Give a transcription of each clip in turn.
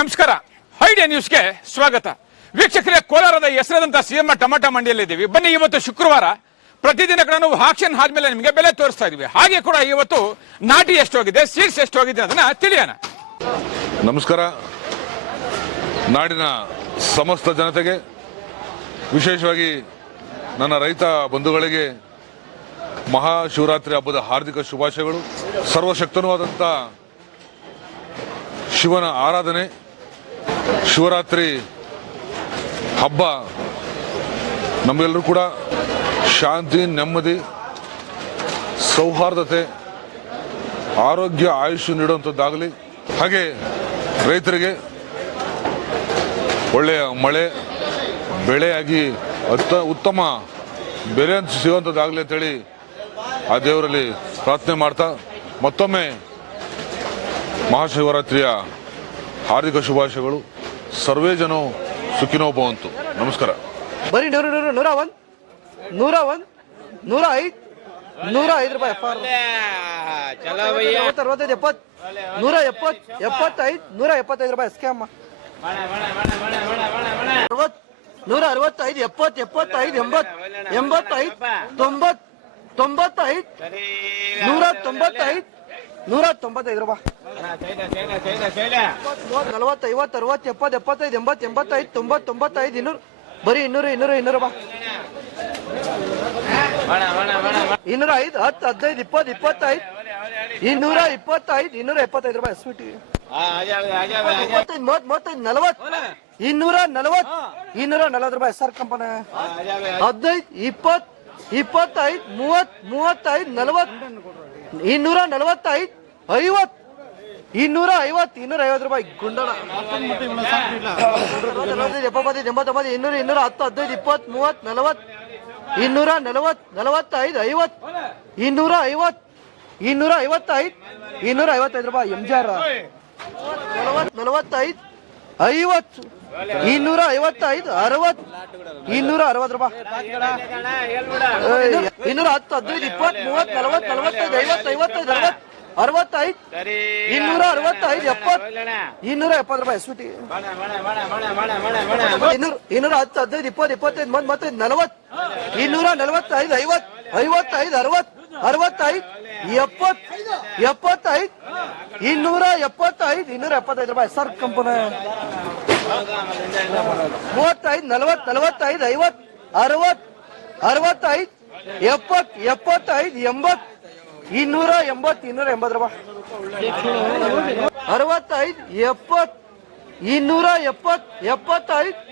ನಮಸ್ಕಾರ. ಐಡಿಯಾ ನ್ಯೂಸ್ಗೆ ಸ್ವಾಗತ. ವೀಕ್ಷಕರೇ, ಕೋಲಾರದ ಹೆಸರಾದಂತಹ ಸಿಎಂ ಟೊಮೆಟೊ ಮಂಡಿಯಲ್ಲಿದ್ದೀವಿ. ಬನ್ನಿ, ಇವತ್ತು ಶುಕ್ರವಾರ. ಪ್ರತಿದಿನ ಕೂಡ ನಾವು ಆಕ್ಷನ್ ಆದ್ಮೇಲೆ ನಿಮಗೆ ಬೆಲೆ ತೋರಿಸ್ತಾ ಇದೀವಿ. ಹಾಗೆ ಕೂಡ ಇವತ್ತು ನಾಟಿ ಎಷ್ಟು ಹೋಗಿದೆ, ಸೀಡ್ಸ್ ಎಷ್ಟು ಹೋಗಿದೆ ಅದನ್ನ ತಿಳಿಯೋಣ. ನಮಸ್ಕಾರ. ನಾಡಿನ ಸಮಸ್ತ ಜನತೆಗೆ, ವಿಶೇಷವಾಗಿ ನನ್ನ ರೈತ ಬಂಧುಗಳಿಗೆ ಮಹಾಶಿವರಾತ್ರಿ ಹಬ್ಬದ ಹಾರ್ದಿಕ ಶುಭಾಶಯಗಳು. ಸರ್ವಶಕ್ತನೂ ಶಿವನ ಆರಾಧನೆ, ಶಿವರಾತ್ರಿ ಹಬ್ಬ ನಮಗೆಲ್ಲರೂ ಕೂಡ ಶಾಂತಿ, ನೆಮ್ಮದಿ, ಸೌಹಾರ್ದತೆ, ಆರೋಗ್ಯ, ಆಯುಷ್ ನೀಡುವಂಥದ್ದಾಗಲಿ. ಹಾಗೆ ರೈತರಿಗೆ ಒಳ್ಳೆಯ ಮಳೆ ಬೆಳೆಯಾಗಿ ಉತ್ತಮ ಬೆಲೆ ಸಿಗುವಂಥದ್ದಾಗಲಿ ಅಂತೇಳಿ ಆ ದೇವರಲ್ಲಿ ಪ್ರಾರ್ಥನೆ ಮಾಡ್ತಾ ಮತ್ತೊಮ್ಮೆ ಮಹಾಶಿವರಾತ್ರಿಯ ಹಾರ್ದಿಕ ಶುಭಾಶಯಗಳು. ಸರ್ವೇ ಜನೋ ಸುಖಿನೋ ಭವಂತು. ನಮಸ್ಕಾರ. ಬರೀ 101 101 105 105 ರೂಪಾಯಿ FR 65 70 170 75 175 ರೂಪಾಯಿ ಸ್ಕ್ಯಾಮ್ 165 70 75 80 85 90 95 195 195 ರೂಪಾಯಿ 40 50 60 70 75 80 85 90 95 200 ಬರೀ 200 200 ರೂಪಾಯಿ 205 10 15 20 25 225 275 ರೂಪಾಯಿ ಸ್ವೀಟ್ 35 40 240 ರೂಪಾಯಿ ಸರ್ ಕಂಪನಿ 15 20 25 30 35 40 245 50 250 ರೂಪಾಯಿ ಗುಂಡಣ 70 80 200 210 15 20 30 40 240 45 50 250 255 255 ರೂಪಾಯಿ MJR 45 50 255 60 260 ರೂಪಾಯಿ 210 15 20 30 40 45 50 55 60 65 265 70 ರೂಪಾಯಿ ಸ್ವೀಟ್ 210 15 20 25 ಮತ್ತೆ 40 245 50 55 60 65 70 75 275 275 ರೂಪಾಯಿ ಸರ್ ಕಂಪನಿ 35 40 45 50 60 65 70 75 80 280 280 ರೂಪಾಯಿ 65 70 270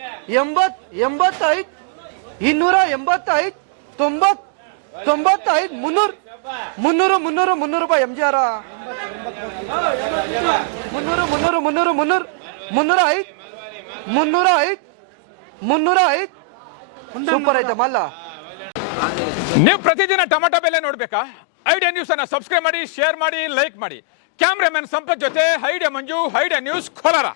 75 80 85 285 90 95 300 ರೂಪಾಯಿ MJR 305 ಸೂಪರ್ ಐತೆ ಮಲ್ಲ. ನೀವು ಪ್ರತಿದಿನ ಟೊಮೆಟೊ ಬೆಲೆ ನೋಡ್ಬೇಕಾ? ಐಡಿಯಾ ನ್ಯೂಸ್ ಅನ್ನ ಸಬ್ಸ್ಕ್ರೈಬ್ ಮಾಡಿ, ಶೇರ್ ಮಾಡಿ, ಲೈಕ್ ಮಾಡಿ. ಕ್ಯಾಮ್ರಾಮನ್ ಸಂಪತ್ ಜೊತೆ ಐಡಿಯಾ ಮಂಜು, ಐಡಿಯಾ ನ್ಯೂಸ್ ಕೋಲಾರ.